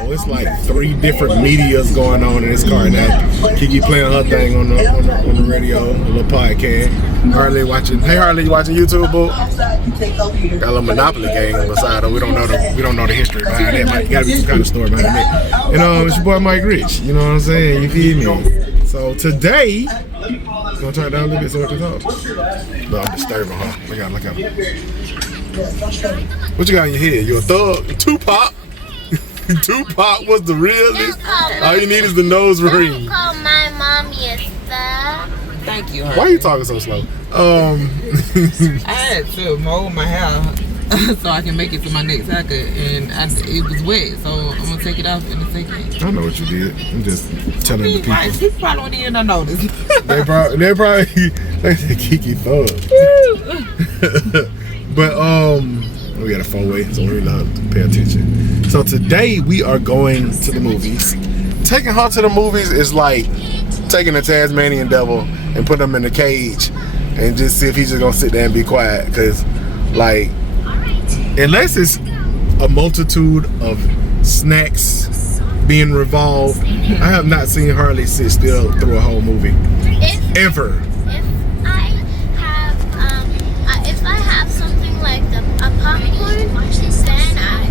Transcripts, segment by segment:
So it's like 3 different medias going on in this car now. Kiki playing her thing on the radio, a little podcast. Harley watching. Hey Harley, you watching YouTube, boo? Got a little Monopoly game beside her. We don't know the history behind it. Might gotta be some kind of story behind it. You know, it's your boy Mike Rich. You know what I'm saying? You feel me? So today, gonna turn it down a little bit so I can talk. No, I'm disturbing her. Look at her. What you got in your head? You a thug? Tupac? Tupac was the realest. All you need is the nose ring. Don't call my mommy a thug. Thank you, Why are you talking so slow? I had to mow my hair so I can make it to my next haircut, and it was wet, so I'm gonna take it off in a second. I know what you did. I'm just telling the people. Right, people probably wouldn't even notice. they probably Kiki thug. But we got a 4-way, so we really have to pay attention. So today we are going to the movies. Taking her to the movies is like taking a Tasmanian devil and put him in a cage and just see if he's just gonna sit there and be quiet. Because, like, unless it's a multitude of snacks being revolved, I have not seen Harley sit still through a whole movie. Ever. If I have something like a popcorn,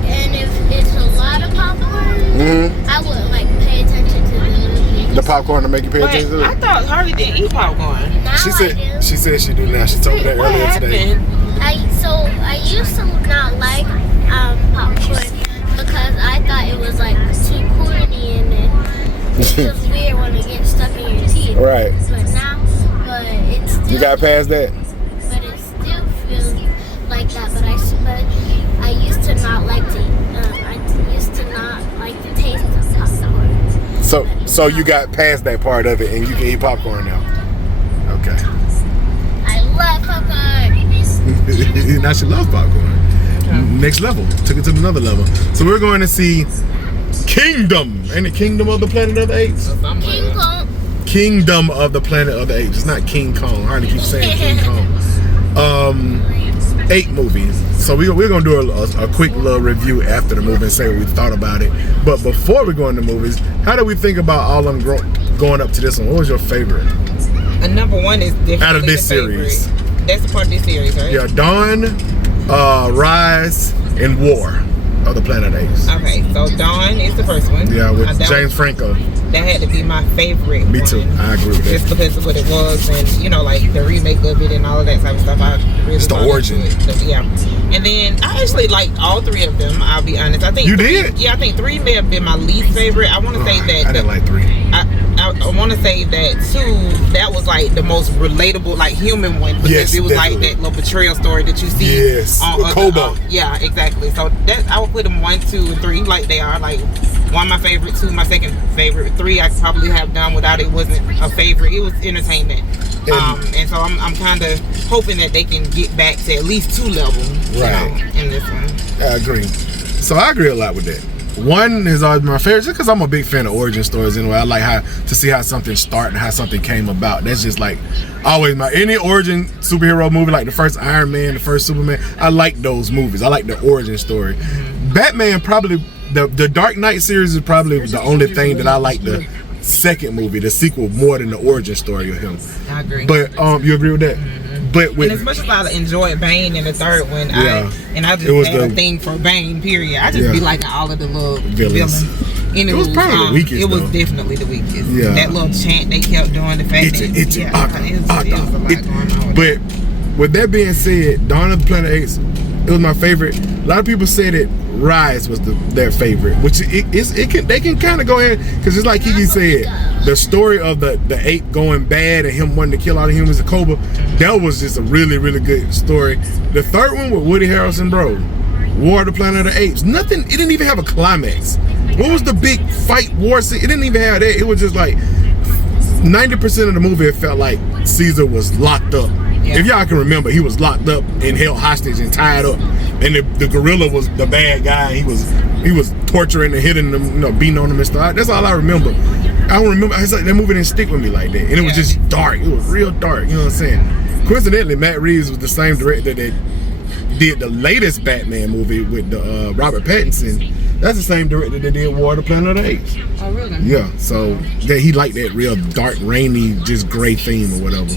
and if it's a lot of popcorn, I would like pay attention to the movie. The popcorn to make you pay attention to it? I thought Harley didn't eat popcorn. Now She said she do now. She told me that earlier today. I used to not like popcorn because I thought it was like too corny and it feels weird when it gets stuck in your teeth. Right. But it's still. You got past that? But it still feels like that. But I used to not like to. I used to not like the taste of popcorn. So you got past that part of it and you can eat popcorn now. Okay. I love popcorn. Now she loves popcorn. Next level. Took it to another level. So we're going to see Kingdom. Ain't it Kingdom of the Planet of the Apes? King Kong. Kingdom of the Planet of the Apes. It's not King Kong. I hardly keep saying King Kong. 8 movies. So we're going to do a quick little review after the movie and say what we thought about it. But before we go into movies, how do we think about all of them going up to this one? What was your favorite? Number 1 is definitely out of this series. That's a part of this series, right? Yeah, Dawn, Rise, and War of the Planet Apes. Okay, so Dawn is the first one. Yeah, with James Franco. That had to be my favorite. Me too. I agree with that. Just because of what it was, and you know, like the remake of it and all of that type of stuff. I really it's the origin. Yeah, and then I actually liked all 3 of them. I'll be honest. I think you did. Yeah, I think 3 may have been my least favorite. I want to say that I didn't like 3. I want to say that 2, that was like the most relatable, like human one, because it was definitely like that little betrayal story that you see. Yes, on Kobo. Yeah, exactly. So that I would put them 1, 2, and 3 like they are. Like 1 my favorite, 2 my second favorite, 3 I could probably have done without. It wasn't a favorite. It was entertainment. And so I'm kind of hoping that they can get back to at least 2 levels, right, in this one. I agree. So I agree a lot with that. 1 is always my favorite, just because I'm a big fan of origin stories anyway. I like to see how something started and how something came about. That's just like always any origin superhero movie, like the first Iron Man, the first Superman. I like those movies. I like the origin story. Batman, probably the Dark Knight series is probably the only thing that I like the second movie, the sequel, more than the origin story of him. I agree. But you agree with that? But with, and as much as I enjoyed Bane in the third one, I just had a thing for Bane, period. I just be liking all of the little villains. And it was probably the weakest. It was definitely the weakest. Yeah. That little chant they kept doing, the fact that it was a lot going on. But with that being said, Dawn of the Planet Apes, it was my favorite. A lot of people said that Rise was their favorite, which they can kind of go ahead, because it's like Kiki said, the story of the ape going bad and him wanting to kill all the humans, the Cobra, that was just a really, really good story. The third one with Woody Harrelson, bro, War of the Planet of the Apes, nothing, it didn't even have a climax. What was the big fight war scene? It didn't even have that. It was just like 90% of the movie, it felt like Caesar was locked up. If y'all can remember, he was locked up and held hostage and tied up, and the gorilla was the bad guy. He was torturing and hitting them, beating on them and stuff. That's all I remember. I don't remember. It's like that movie didn't stick with me like that, and it was just dark. It was real dark. You know what I'm saying? Coincidentally, Matt Reeves was the same director that did the latest Batman movie with the Robert Pattinson. That's the same director that did War of the Planet of the Apes. Oh, really? Yeah, so he liked that real dark, rainy, just gray theme or whatever.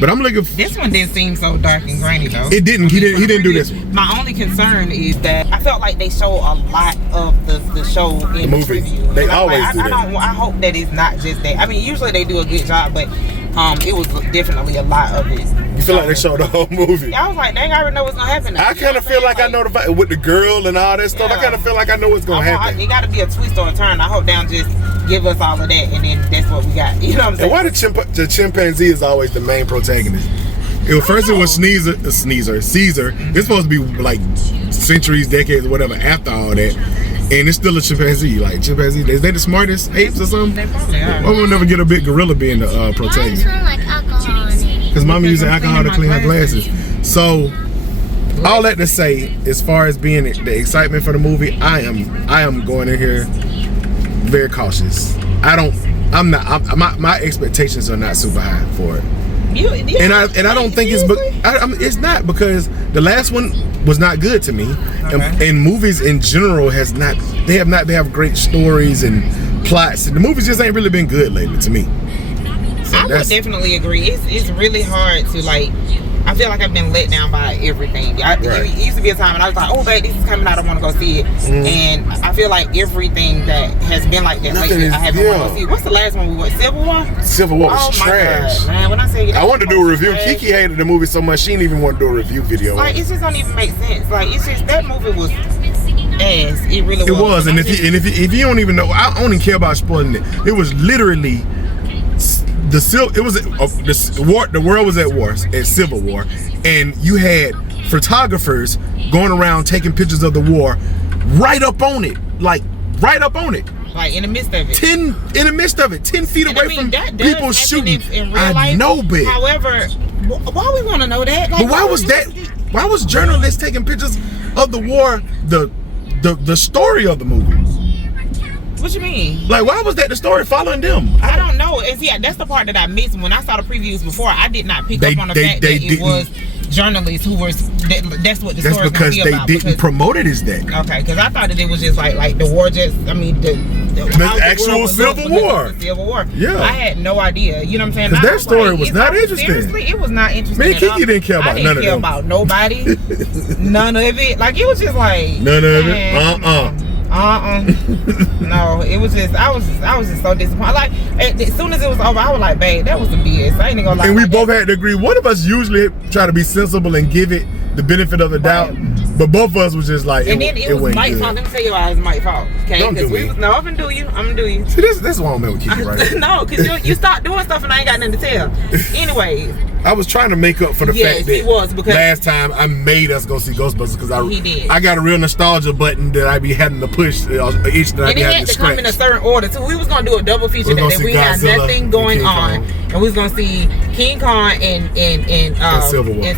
But I'm looking. This one didn't seem so dark and grainy though. It didn't. He didn't do this one. My only concern is that I felt like they show a lot of the show in the movie. preview. They always do that. I hope that it's not just that. I mean, usually they do a good job, but it was definitely a lot of it. You feel like they showed the whole movie? I was like, dang, I already know what's gonna happen. I kind of feel like I know the vibe with the girl and all that stuff. I kind of feel like I know what's gonna happen. It got to be a twist or a turn. I hope they don't just give us all of that, and then that's what we got. You know what I'm saying? And why the chimpanzee is always the main protagonist? First it was Caesar. It's supposed to be like centuries, decades, whatever after all that. And it's still a chimpanzee. Like chimpanzee, is they the smartest apes or something? They probably are. Why would never get a big gorilla being the Why protagonist? is it like alcohol in it? Because mommy using alcohol to clean her glasses. So all that to say, as far as being the excitement for the movie, I am going in here very cautious. My expectations are not super high for it. And I don't think it's not, because the last one was not good to me. Okay. And movies in general they have great stories and plots, and the movies just ain't really been good lately to me. So I would definitely agree. It's really hard to like. I feel like I've been let down by everything. It used to be a time when I was like, oh, babe, this is coming out, I want to go see it. And I feel like everything that has been like that lately, I haven't want to go see. What's the last one we went? Civil War? Civil War was trash. God, man. When I say I wanted to do a review. Kiki hated the movie so much she didn't even want to do a review video. Like, it just don't even make sense. Like, it's just, that movie was ass. It really was. It was. And if you don't even know, I don't even care about spoiling it. It was literally the world was at war, at Civil War, and you had photographers going around taking pictures of the war right up on it, like in the midst of it. In the midst of it, 10 feet away from people shooting. In real life. know, but however, why we want to know that? Like, but why was journalists taking pictures of the war, the story of the movie? What you mean? Like, why was that the story following them? I don't know. And see, that's the part that I missed. When I saw the previews before, I did not pick up on the fact that it was journalists who were. That's what the story was going to be about. That's because they didn't promote it as that. Okay, because I thought that it was just like the war. The actual Civil War. Civil War. Yeah. I had no idea. You know what I'm saying? Because their story was not interesting. Seriously, it was not interesting. Me and Kiki didn't care about none of them. I didn't care about nobody. None of it. Like, it was just like none of it. No, it was just I was just so disappointed. Like, as soon as it was over, I was like, babe, that was some BS. I ain't even gonna lie. And we both had to agree. One of us usually try to be sensible and give it the benefit of the doubt, but both of us was just like, and then it was Mike's fault. Let me tell you why it was Mike's fault. Okay, because I'm gonna do you. See, this is why I'm with Kiki right No, because you start doing stuff and I ain't got nothing to tell. Anyways, I was trying to make up for the fact that because last time I made us go see Ghostbusters because I got a real nostalgia button that I be having to push each that I be having to scratch. And it had to come in a certain order too. We was gonna do a double feature that we had nothing going on, and we was gonna see King Kong and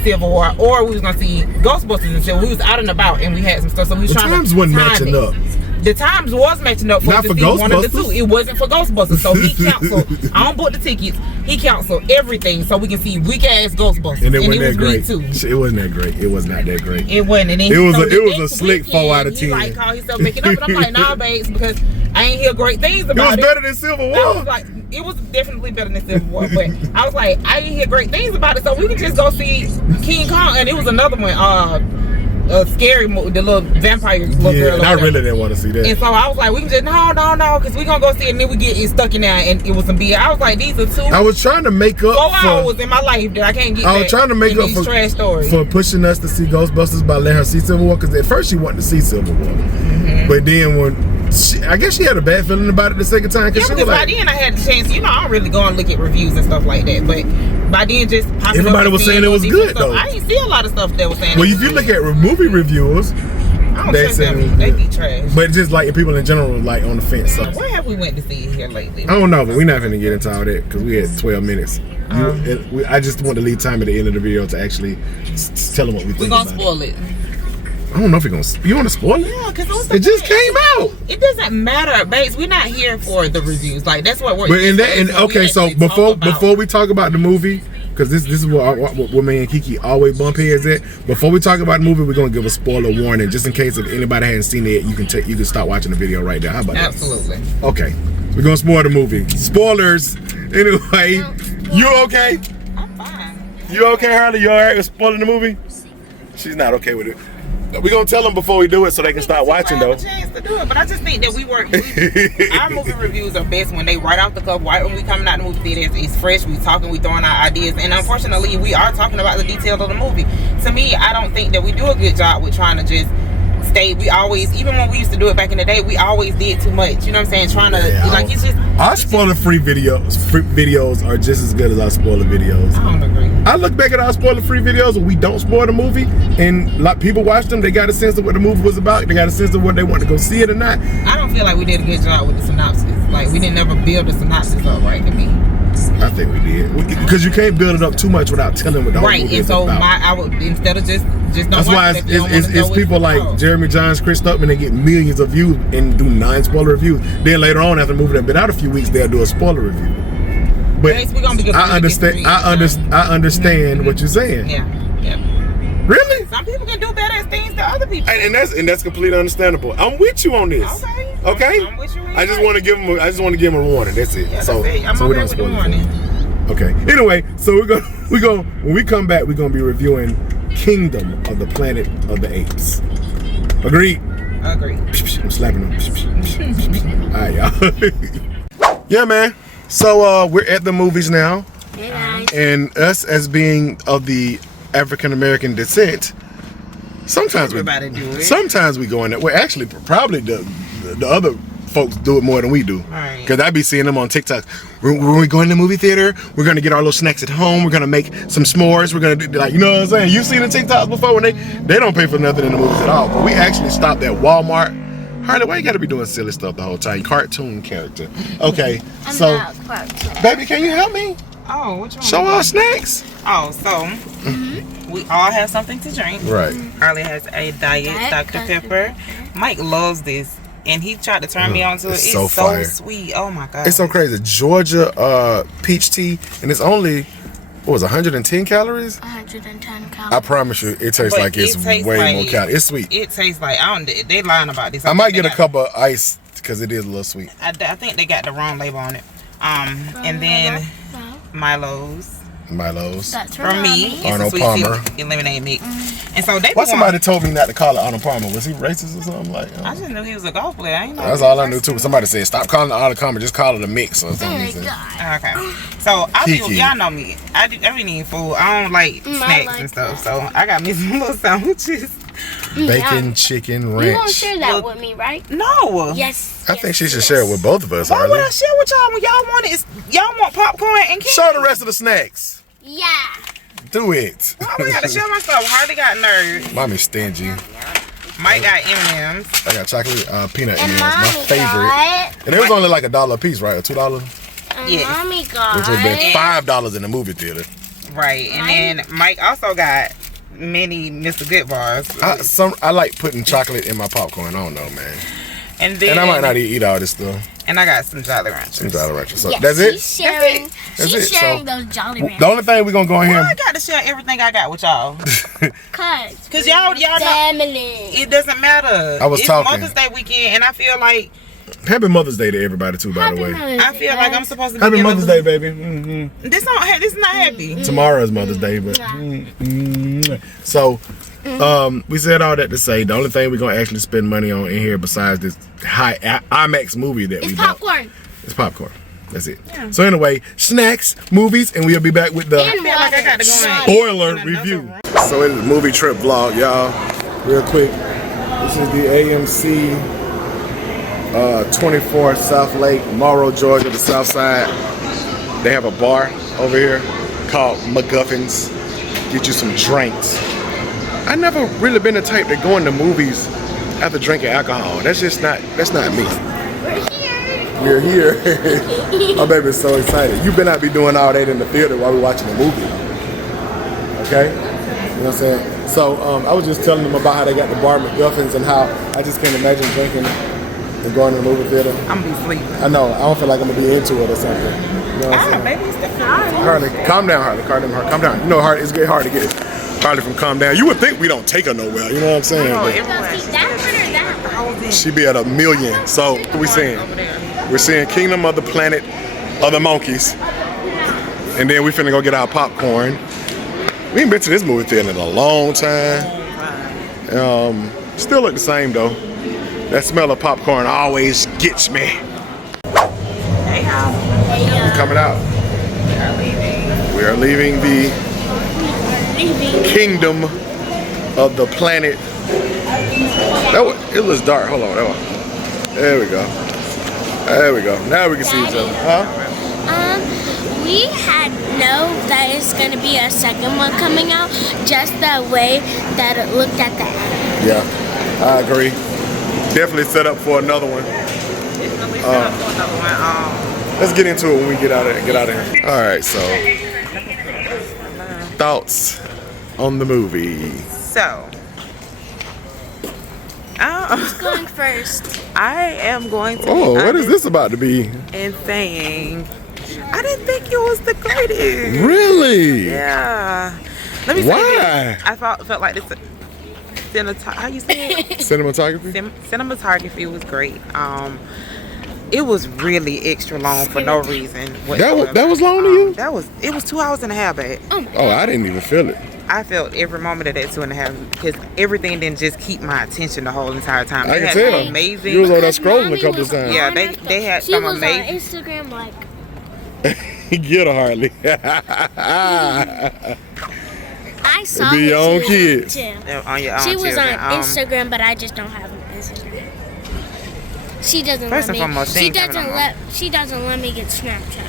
Civil War, or we was gonna see Ghostbusters and Civil. We was out and about and we had some stuff, so we was trying to. The times wasn't matching up. The times was matching up for us to see one of the two. It wasn't for Ghostbusters, so he canceled. I don't book the tickets. He canceled everything so we can see weak ass Ghostbusters. And it wasn't that great. Too. It wasn't that great. It was not that great. It wasn't. And it was a slick 4 out of 10. He like called himself making up, but I'm like, nah, babes, because I ain't hear great things about it. It was better than Civil War. It was definitely better than Civil War, but I was like, I didn't hear great things about it, so we can just go see King Kong. And it was another one. A scary movie, the little vampire little girl. And I really didn't want to see that. And so I was like, we can just no, because we gonna go see it, and then we get stuck in there, and it was some BS. I was like, these are two. I was trying to make up 4 hours in my life that I can't get. I was trying to make up for trash stories for pushing us to see Ghostbusters by letting her see Civil War, because at first she wanted to see Civil War, but then when I guess she had a bad feeling about it the second time. Yeah, because by then I had the chance. I don't really go and look at reviews and stuff like that, but by then just everybody was saying it was good though. I didn't see a lot of stuff that was saying. Well, if you look at movie reviewers, they be trash. But just like people in general, like on the fence. So. Where have we went to see here lately? I don't know, but we're not gonna get into all that because we had 12 minutes. I just want to leave time at the end of the video to actually tell them what we think. We're gonna spoil it. I don't know if you're gonna. You want to spoil it? Yeah, because it just came out. It doesn't matter, babes. We're not here for the reviews. Like, that's what we're. But okay, so before we talk about the movie, because this is what me and Kiki always bump heads at. Before we talk about the movie, we're gonna give a spoiler warning, just in case if anybody hasn't seen it, you can stop watching the video right there. How about that? Absolutely. Okay, we're gonna spoil the movie. Spoilers. Anyway, you okay? I'm fine. You okay, Harley? You alright with spoiling the movie? She's not okay with it. We're gonna tell them before we do it so they can start watching though. I have a chance to do it, but I just think that our movie reviews are best when they right off the cuff, right when we coming out the movie theater, it's fresh, we talking, we throwing out ideas, and unfortunately we are talking about the details of the movie. To me, I don't think that we do a good job with trying to just stay. We always, even when we used to do it back in the day, we always did too much. You know what I'm saying? Trying to like it's just our spoiler-free videos are just as good as our spoiler videos. I don't agree. I look back at our spoiler-free videos when we don't spoil the movie, and a lot of people watch them. They got a sense of what the movie was about. They got a sense of what they want to go see it or not. I don't feel like we did a good job with the synopsis. Like we didn't ever build the synopsis up right to me. I think we did, because you can't build it up too much without telling what the whole movie is about. I would, instead of just don't. That's why it's people like Jeremy Johns, Chris Stuckman, they get millions of views and do 9 spoiler reviews. Then later on, after the movie has been out a few weeks, they'll do a spoiler review. But I understand what you're saying. Yeah. Really? Some people can do better at things than other people. And that's completely understandable. I'm with you on this. Okay. I'm with you. I just want to give them a warning. That's it. Yeah, so we don't spoil it. Okay. Anyway, so we go when we come back, we're gonna be reviewing Kingdom of the Planet of the Apes. Agreed? Agreed. I'm slapping them. All right, y'all. Yeah, man. So we're at the movies now. Hey guys. And us as being of the African American descent, sometimes we go in there. Well, actually, probably the other folks do it more than we do. Right. Because I be seeing them on TikTok. When we go in the movie theater, we're gonna get our little snacks at home. We're gonna make some s'mores. We're gonna do, like, you know what I'm saying? You've seen the TikToks before when they don't pay for nothing in the movies at all. But we actually stopped at Walmart. Harley, why you gotta be doing silly stuff the whole time? Cartoon character. Okay, so baby, can you help me? Oh, what you want? Show our snacks. Oh, so we all have something to drink. Right. Harley has a diet Dr. Pepper. Mike loves this, and he tried to turn me on to it. It's so sweet. Oh my god. It's so crazy. Georgia peach tea, and it's only 110 calories? 110 calories. I promise you, it tastes like it's way more calories. It's sweet. It tastes like they lying about this. I might get a cup of ice because it is a little sweet. I think they got the wrong label on it. And then Milo's. That's from me. It's Arnold a sweet Palmer. tea lemonade mix. And so they. Why somebody told me not to call it Arnold Palmer? Was he racist or something like? I just knew he was a golf player. I ain't know. That's all I knew too. Somebody said stop calling it Arnold Palmer, just call it a mix or something. Okay. So y'all know me. I be eating food. I don't like snacks and stuff. So I got me some little sandwiches. Bacon, chicken, ranch. You won't share that with me, right? No. Yes. I think she should share it with both of us. Why Harley. would I share with y'all when y'all want popcorn and candy? Show the rest of the snacks. Yeah. Do it. Why we gotta share my stuff? Harley got nerds. Mommy's stingy. Mike got M&M's. I got chocolate peanut And M&M's, my favorite. And it was only like $1 a piece, right? Or $2? Yes. Mommy got which would have been $5 in the movie theater. Right. And then Mike also got many Mr. Good bars. I like putting chocolate in my popcorn. I don't know, man. And I might not eat all this stuff. And I got some Jolly Ranchers. So that's it? She's sharing those Jolly Ranchers. The only thing we're going to go in here. I got to share everything I got with y'all. Because y'all family. It doesn't matter. It's Mother's Day weekend, and I feel like. Happy Mother's Day to everybody, too, by the way. I feel like I'm supposed to be. Happy Mother's Day, baby. Mm-hmm. This is not happy. Tomorrow is Mother's Day, but. So. We said all that to say the only thing we're gonna actually spend money on in here besides this high IMAX movie that we bought. It's popcorn. That's it. Yeah. So anyway, snacks, movies, and we'll be back with the spoiler review. So it's a movie trip vlog, y'all. Real quick, this is the AMC 24 South Lake, Morrow, Georgia, the South Side. They have a bar over here called McGuffin's. Get you some drinks. I never really been the type to go into movies after drinking alcohol. That's not me. We're here. My baby's so excited. You better not be doing all that in the theater while we're watching the movie. Okay? You know what I'm saying? So I was just telling them about how they got the bar McGuffins and how I just can't imagine drinking and going to the movie theater? I'm gonna be sleeping. I know. I don't feel like I'm gonna be into it or something. You know what I'm saying? Maybe it's different. Harley, calm down, Harley. Calm down. You know, Harley, it's getting hard to get Harley from calm down. You would think we don't take her nowhere. You know what I'm saying? No, But everywhere. That one or that one? she be at 1,000,000. So what we seeing? We're seeing Kingdom of the Planet of the Monkeys, and then we finna go get our popcorn. We ain't been to this movie theater in a long time. Still look the same though. That smell of popcorn always gets me. Hey, how? We're coming out. We are leaving the Kingdom of the Planet. It was dark. Hold on. There we go. There we go. Now we can see each other. Huh? We had known that it's gonna be a second one coming out, just the way that it looked at the end. Yeah, I agree. Definitely set up for another one. Let's get into it when we get out of here. All right, so thoughts on the movie. So, Who's going first? I am going to. Oh, what is this about to be? And saying, I didn't think it was the greatest. Really? Yeah. Let me say Why? this. I felt like this. How you say it? Cinematography? Cinematography was great. It was really extra long for no reason. That was long to you? It was 2 hours and a half, babe. Oh, I didn't even feel it. I felt every moment of that 2.5 because everything didn't just keep my attention the whole entire time. I They can had tell. amazing. You was over there scrolling a Mommy couple was of times. Yeah, on they her had She some was amazing. on Instagram like. Get her, Harley. I saw Be it, your own she was kids. on too. On your own She was on children. Instagram, but I just don't have an Instagram. She doesn't First let and me. foremost, she ain't coming no more. She doesn't let me get Snapchat.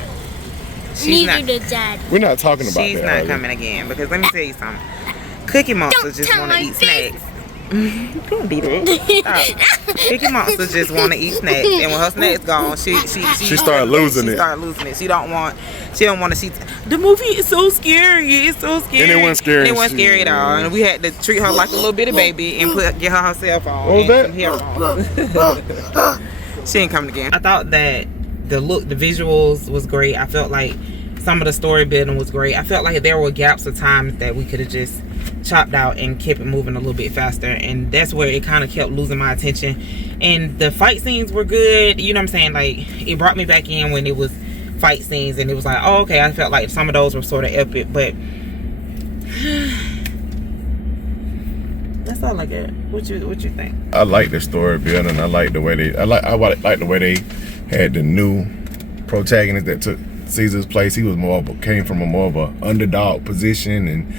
She's Neither not- does Dad. We're not talking about She's that. not Harley. coming again because let me tell you something. Cookie Monsters just tell want to my eat face. snacks. Don't do that. Stop. Cookie Monsters just want to eat snacks, and when her snacks gone, she started losing it. She started losing it. She don't want to see. The movie is so scary. It's so scary. And it wasn't scary. And it wasn't scary at all. And we had to treat her like a little bitty baby and get her cell phone. What was and that? some headphones. She ain't coming again. I thought that the visuals was great. I felt like some of the story building was great. I felt like there were gaps of times that we could have just chopped out and kept it moving a little bit faster, and that's where it kind of kept losing my attention. And the fight scenes were good, you know what I'm saying? Like, it brought me back in when it was fight scenes, and it was like, oh, okay, I felt like some of those were sort of epic, but that's all I got. What you think? I like the story building. I like the way they had the new protagonist that took Caesar's place. He was came from a more of a underdog position, and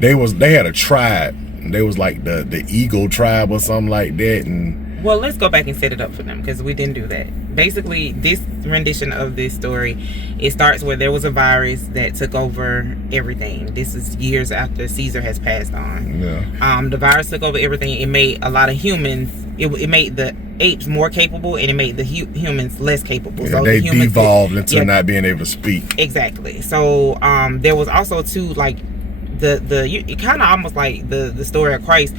they had a tribe. They was like the Eagle tribe or something like that. And well, let's go back and set it up for them because we didn't do that. Basically, this rendition of this story, it starts where there was a virus that took over everything. This is years after Caesar has passed on. Yeah. The virus took over everything. It made a lot of humans. It made the apes more capable, and it made the humans less capable. Yeah, so they the humans devolved into not being able to speak. Exactly. So there was also too like it kind of almost like the story of Christ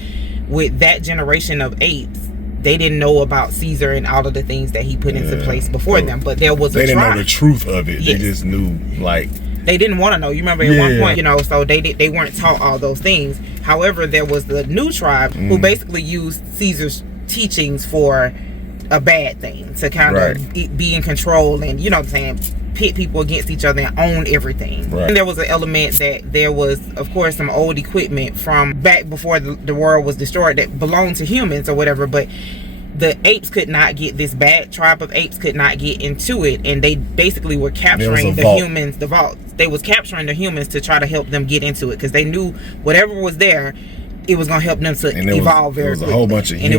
with that generation of apes. They didn't know about Caesar and all of the things that he put into place before them, but there was they didn't know the truth of it. Yes. They just knew like they didn't want to know. You remember at one point, so they weren't taught all those things. However, there was the new tribe who basically used Caesar's teachings for a bad thing to kind of be in control and, you know what I'm saying, pit people against each other and own everything. Right. And there was an element that there was, of course, some old equipment from back before the world was destroyed that belonged to humans or whatever, but the apes could not get, this bad tribe of apes could not get into it, and they basically were capturing the humans, the vault. They was capturing the humans to try to help them get into it because they knew whatever was there, it was gonna help them to evolve very quickly. It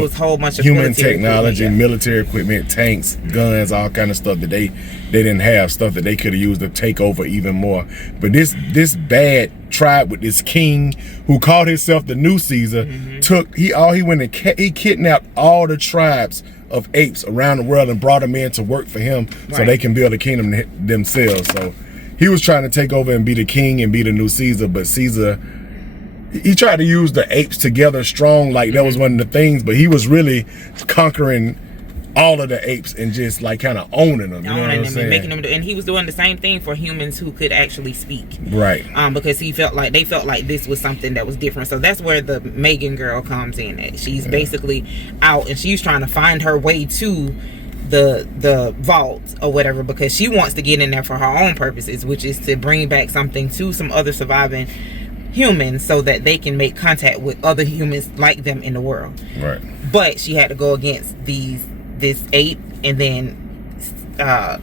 was a whole bunch of human technology, military equipment, tanks, guns, all kind of stuff that they didn't have, stuff that they could have used to take over even more. But this bad tribe with this king who called himself the new Caesar he kidnapped all the tribes of apes around the world and brought them in to work for him so they can build a kingdom themselves. So he was trying to take over and be the king and be the new Caesar, but Caesar, he tried to use the apes together strong, like that was one of the things, but he was really conquering all of the apes and just like kind of owning them. You know what I'm saying? And making them, and he was doing the same thing for humans who could actually speak. Right. Because they felt like this was something that was different. So that's where the Megan girl comes in at. She's basically out and she's trying to find her way to the vault or whatever, because she wants to get in there for her own purposes, which is to bring back something to some other surviving humans so that they can make contact with other humans like them in the world. Right. But she had to go against this ape, and then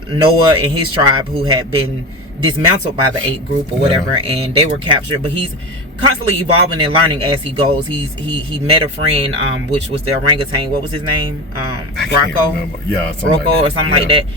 Noah and his tribe, who had been dismantled by the ape group or whatever, and they were captured. But he's constantly evolving and learning as he goes. He met a friend, which was the orangutan. What was his name? Rocco. Rocco or something like that.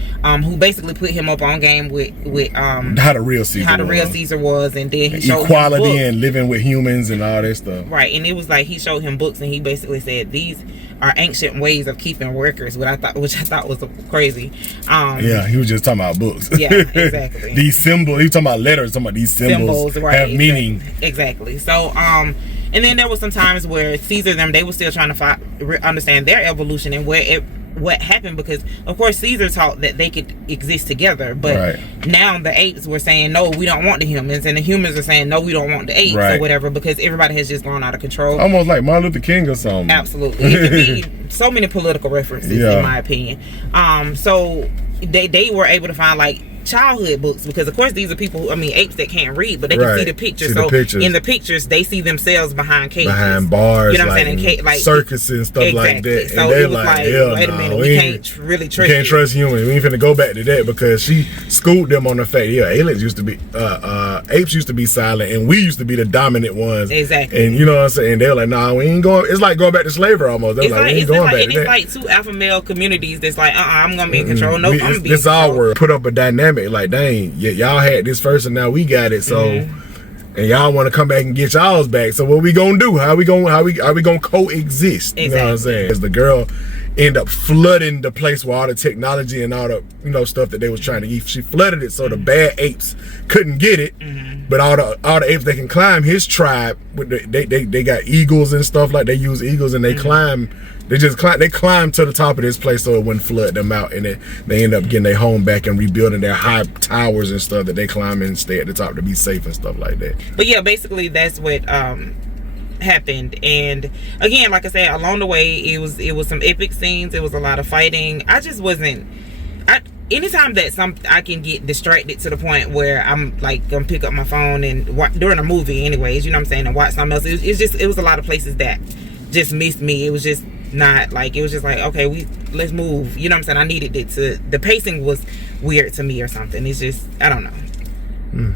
Who basically put him up on game with how the real Caesar was, and then he showed equality him and living with humans and all that stuff. Right, and it was like he showed him books, and he basically said these are ancient ways of keeping records, which I thought was crazy. Yeah, he was just talking about books. Yeah, exactly. These symbols, he was talking about letters, talking about these symbols right, have meaning. Exactly. So, and then there was some times where Caesar they were still trying to understand their evolution and what happened, because of course Caesar taught that they could exist together, but now the apes were saying no, we don't want the humans, and the humans are saying no, we don't want the apes or whatever, because everybody has just gone out of control. Almost like Martin Luther King or something. Absolutely. It could be so many political references in my opinion. So they were able to find like childhood books, because of course these are people, apes that can't read, but they can see the pictures. In the pictures they see themselves behind cages, behind bars, you know what I'm saying, like circuses and stuff like that. So and they're like, wait a minute, we can't really trust you. Can't trust humans. We ain't finna go back to that, because she schooled them on the fact aliens used to be apes used to be silent, and we used to be the dominant ones. Exactly. And you know what I'm saying, they're like, nah, we ain't going. It's like going back to slavery almost. They're like, we ain't going back to that. It's like two alpha male communities that's like, I'm gonna be in control. No, I'm gonna be in control. Our world. Put up a dynamic like, dang, y'all had this first and now we got it, so and y'all want to come back and get y'all's back, so what we gonna do? How we gonna coexist? You know what I'm saying? As the girl end up flooding the place with all the technology and all the stuff that they was trying to eat, she flooded it so the bad apes couldn't get it, but all the apes that can climb, his tribe, they got eagles and stuff, like they use eagles and they climb. They climb to the top of this place so it wouldn't flood them out, and they end up getting their home back and rebuilding their high towers and stuff that they climb and stay at the top to be safe and stuff like that. But yeah, basically that's what happened. And again, like I said, along the way it was some epic scenes. It was a lot of fighting. I just wasn't. Anytime that I can get distracted to the point where I'm like gonna pick up my phone and during a movie, anyways, you know what I'm saying, and watch something else. It was a lot of places that just missed me. It was just not like, it was just like, okay, let's move, you know what I'm saying. I needed it to, the pacing was weird to me or something. It's just, I don't know.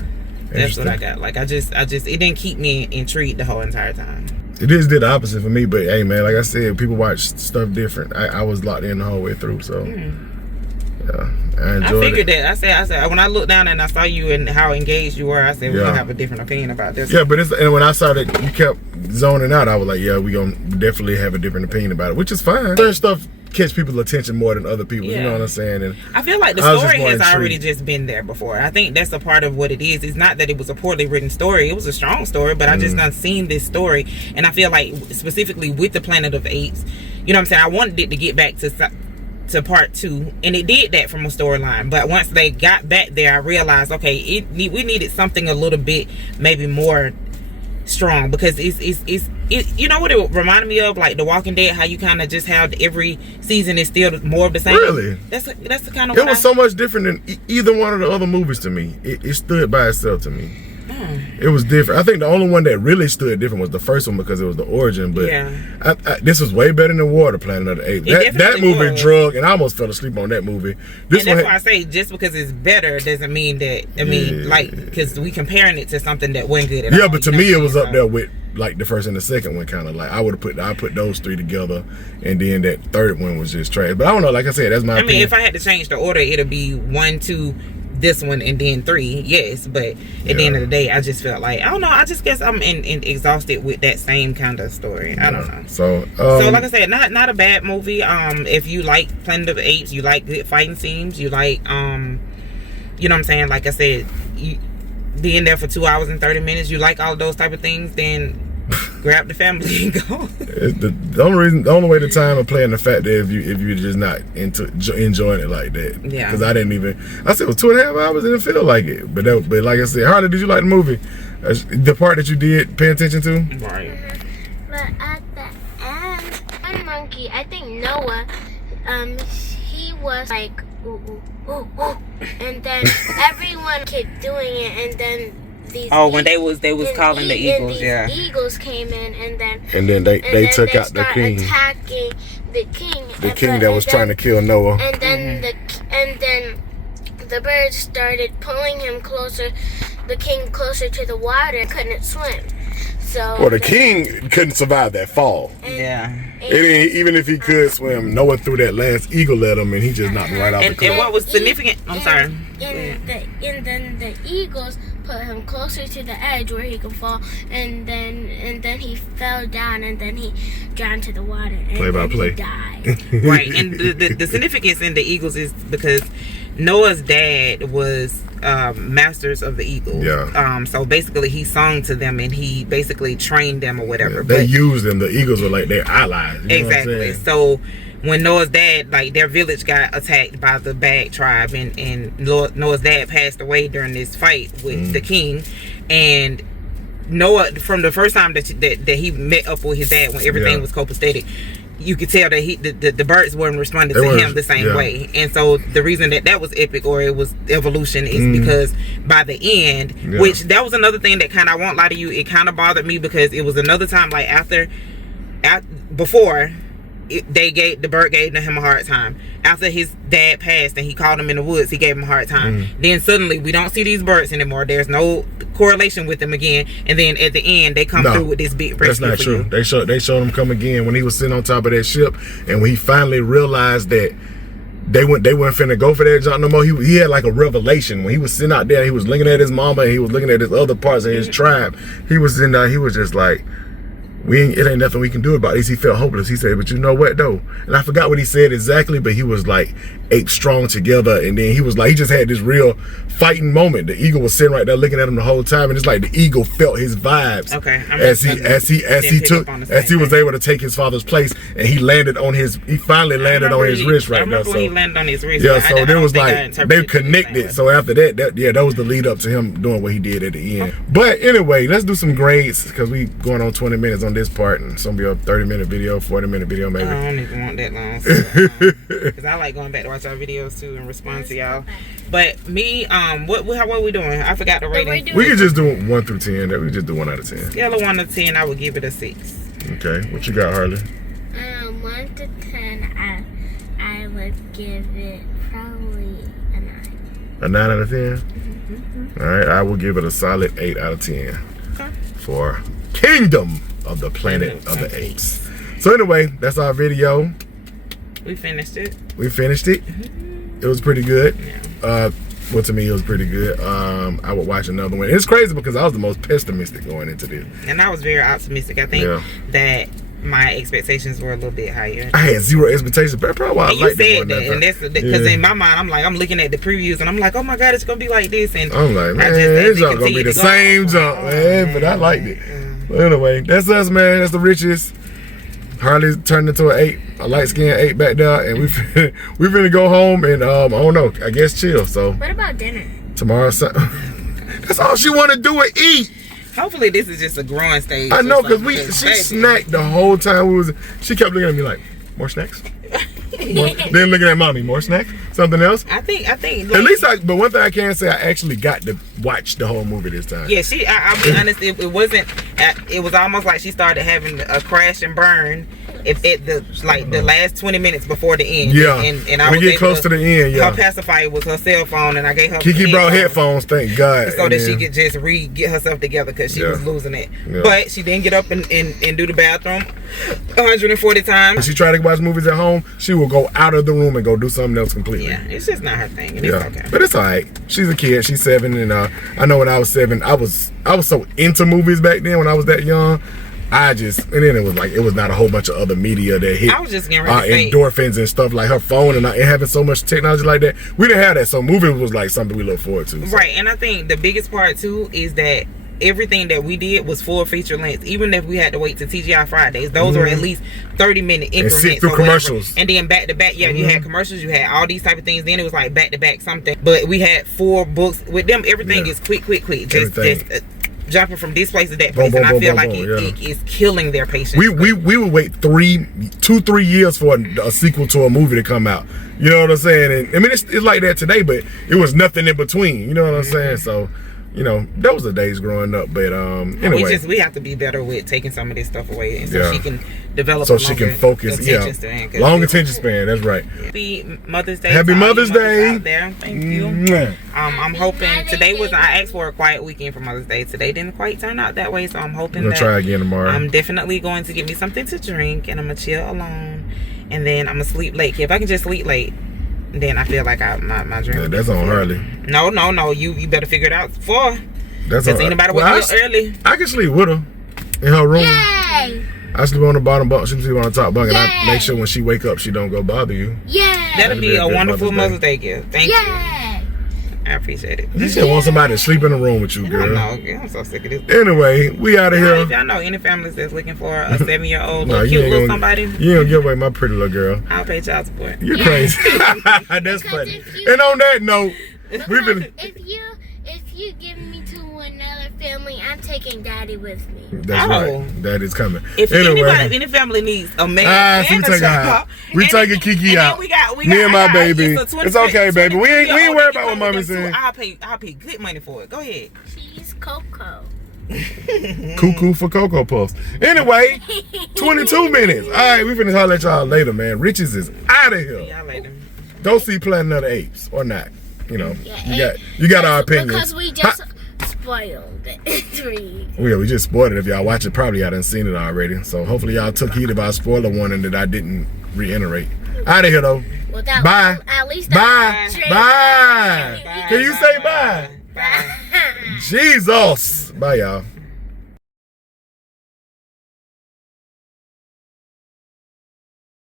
That's what I got. Like I just it didn't keep me intrigued the whole entire time. It just did the opposite for me, but hey man, like I said, people watch stuff different. I was locked in the whole way through, so yeah, I figured that. I said when I looked down and I saw you and how engaged you were, I said we're gonna have a different opinion about this. Yeah, but and when I saw that you kept zoning out, I was like, yeah, we gonna definitely have a different opinion about it, which is fine. Certain stuff catch people's attention more than other people, you know what I'm saying? And I feel like the story has already just been there before. I think that's a part of what it is. It's not that it was a poorly written story. It was a strong story, but I just not seen this story, and I feel like specifically with the Planet of Apes, you know what I'm saying, I wanted it to get back to part 2, and it did that from a storyline, but once they got back there, I realized, okay, we needed something a little bit maybe more strong, because it's you know what it reminded me of, like The Walking Dead, how you kind of just have every season is still more of the same. Really? That's the kind of. It was so much different than either one of the other movies to me. It stood by itself to me. It was different. I think the only one that really stood different was the first one, because it was the origin. But this was way better than Water Planet of the Apes. That movie drug, and I almost fell asleep on that movie. That's why I say just because it's better doesn't mean that. I mean, like, because we comparing it to something that wasn't good at all. Yeah, but to me it was up there with like the first and the second one, kind of like I put those three together, and then that third one was just trash. But I don't know. Like I said, that's my opinion. I mean, if I had to change the order, it'd be 1, 2. This one and then 3, yes, but at the end of the day, I just felt like, I don't know, I just guess I'm exhausted with that same kind of story. I don't know. So like I said, not a bad movie. If you like Planet of the Apes, you like good fighting scenes, you like you know what I'm saying, like I said, you being there for 2 hours and 30 minutes, you like all of those type of things, then grab the family and go. The only way to time a playing the fact that if you're just not enjoying it like that. Yeah. Because I said it was 2.5 hours and it didn't feel like it. But like I said, Harley, did you like the movie? The part that you did pay attention to? Right. But at the end, one monkey, I think Noah, he was like, ooh, ooh, ooh, ooh. And then everyone kept doing it, and then these when they was calling the eagles, yeah. Eagles came in, and then they took out the king. Attacking the king. The king that was trying to kill Noah. And then the birds started pulling him closer, the king closer to the water, couldn't swim. So the king couldn't survive that fall. Yeah. Even if he could swim, Noah threw that last eagle at him, and he just knocked him right out the car. And what was significant? I'm sorry. And then the eagles put him closer to the edge where he could fall, and then he fell down, and then he drowned to the water, and play by play. He died. Right, and the significance in the eagles is because Noah's dad was masters of the eagles. Yeah. So basically, he sung to them and he basically trained them or whatever. Yeah, they used them. The eagles were like their allies. You know exactly. So when Noah's dad, like their village got attacked by the Bag tribe, and Noah's dad passed away during this fight with the king, and Noah, from the first time that he met up with his dad when everything was copacetic, you could tell that the birds weren't responding to him the same way. And so the reason that was epic, or it was evolution, is because by the end, which that was another thing that kind of, I won't lie to you, it kind of bothered me, because it was another time, like before the bird gave him a hard time. After his dad passed and he called him in the woods, he gave him a hard time. Then suddenly we don't see these birds anymore. There's no correlation with them again. And then at the end they come through with this big rescue. That's not true. They showed him come again when he was sitting on top of that ship, and when he finally realized that they weren't finna go for that job no more. He had like a revelation when he was sitting out there. He was looking at his mama, and he was looking at his other parts of his tribe. He was in there. He was just like, it ain't nothing we can do about this. He felt hopeless. He said, but you know what though? And I forgot what he said exactly, but he was like, apes strong together. And then he was like, he just had this real fighting moment. The eagle was sitting right there looking at him the whole time, and it's like the eagle felt his vibes. Okay. As he was able to take his father's place, and he finally landed on his wrist right now. I remember when he landed on his wrist. Yeah, so there was like, they connected. So after that was the lead up to him doing what he did at the end. But anyway, let's do some grades, because we going on 20 minutes on this part, and it's gonna be a 30-minute video, 40-minute video maybe. I don't even want that long, because I like going back to watch our videos too and respond to y'all. But me, what are we doing? I forgot the rating. We could just do 1 through 10. That we just do 1 out of 10. Scale of 1 to 10, I would give it a 6. Okay, what you got, Harley? 1 to 10, I would give it probably a 9. A 9 out of 10. All right, I will give it a solid 8 out of 10 for Kingdom of the Planet of the Apes. So anyway, that's our video. We finished it. It was pretty good. Yeah. Well, to me, it was pretty good. I would watch another one. It's crazy because I was the most pessimistic going into this, and I was very optimistic. I think that my expectations were a little bit higher. I had 0 expectations, but probably why I liked it. And you said that, and that's because in my mind, I'm looking at the previews, and I'm like, oh my god, it's gonna be like this, and I'm like, man, it's gonna be the same jump, man. But I liked it. But anyway, that's us, man. That's the richest. Harley turned into an 8, a light skinned 8 back there, and we finna go home and I don't know, I guess chill. So what about dinner? Tomorrow, that's all she want to do is eat. Hopefully this is just a growing stage. I know, because she snacked the whole time. She kept looking at me like, more snacks? Then looking at mommy, more snacks? Something else? I think. Like, at least but one thing I can say, I actually got to watch the whole movie this time. Yeah, I'll be honest, it wasn't. It was almost like she started having a crash and burn at the last 20 minutes before the end. Yeah, and I was get close to the end. Yeah, her pacifier was her cell phone, and I gave her. Kiki brought headphones, thank God, so that she could just get herself together, because she was losing it. Yeah. But she didn't get up and do the bathroom 140 times. When she tried to watch movies at home, she will go out of the room and go do something else completely. Yeah, it's just not her thing, and it's okay. But it's alright. She's a kid. She's 7, and I know when I was 7, I was so into movies back then when I was that young. And then it was not a whole bunch of other media that hit. I was just getting ready to endorphins and stuff like her phone and having so much technology like that. We didn't have that, so movies was like something we look forward to. So. Right, and I think the biggest part too is that everything that we did was full feature length. Even if we had to wait to TGI Fridays, those were at least 30-minute increments. And sit through commercials. And then back to back, yeah, you had commercials, you had all these type of things. Then it was like back to back something. But we had 4 books with them. Everything is quick. Just jumping from this place to that place, and I feel like it is killing their patients. We would wait 2-3 years for a sequel to a movie to come out. You know what I'm saying? And I mean, it's like that today, but it was nothing in between. You know what I'm saying? So, you know, those are days growing up. But anyway, we have to be better with taking some of this stuff away, and so she can develop. So she can focus. Long attention span. That's right. Happy Mother's Day. Happy Mother's Day out there. Thank you. I'm hoping today was. I asked for a quiet weekend for Mother's Day. Today didn't quite turn out that way, so I'm hoping we'll try again tomorrow. I'm definitely going to get me something to drink, and I'm gonna chill alone, and then I'm gonna sleep late. If I can just sleep late, then I feel like my drink. Yeah, that's on Harley. No. You better figure it out before. That's on. Anybody wake up early? I can sleep with her in her room. Yay! I sleep on the bottom bunk. She sleep on the top bunk, and I make sure when she wake up, she don't go bother you. Yeah. That'll be a wonderful Mother's Day gift. Thank you. I appreciate it. You just want somebody to sleep in the room with you, girl. I know. I'm so sick of this. Anyway, we out of here. If y'all know any families that's looking for a 7-year-old cute little somebody, you don't give away my pretty little girl. I'll pay child support. You're crazy. That's funny. And on that note, we've been. If you give me to another family, I'm taking Daddy with me. That's right. Daddy's coming. If any family needs a man and a child, we taking Kiki out. We got me and my baby. It's okay, baby. We ain't worried about what Mommy said. I'll pay good money for it. Go ahead. She's Coco. Cuckoo for Cocoa Puffs. Anyway, 22 minutes. All right, we finna holler at y'all later, man. Riches is out of here. Y'all later. Go see Planet of the Apes or not. You know, you got our opinions. Because we just spoiled it. Yeah, we just spoiled it. If y'all watch it, probably y'all done seen it already. So hopefully y'all took heed of our spoiler warning that I didn't reiterate. Out of here though. Well, bye. At least bye. Bye. Can you say bye? Bye. Jesus. Bye y'all.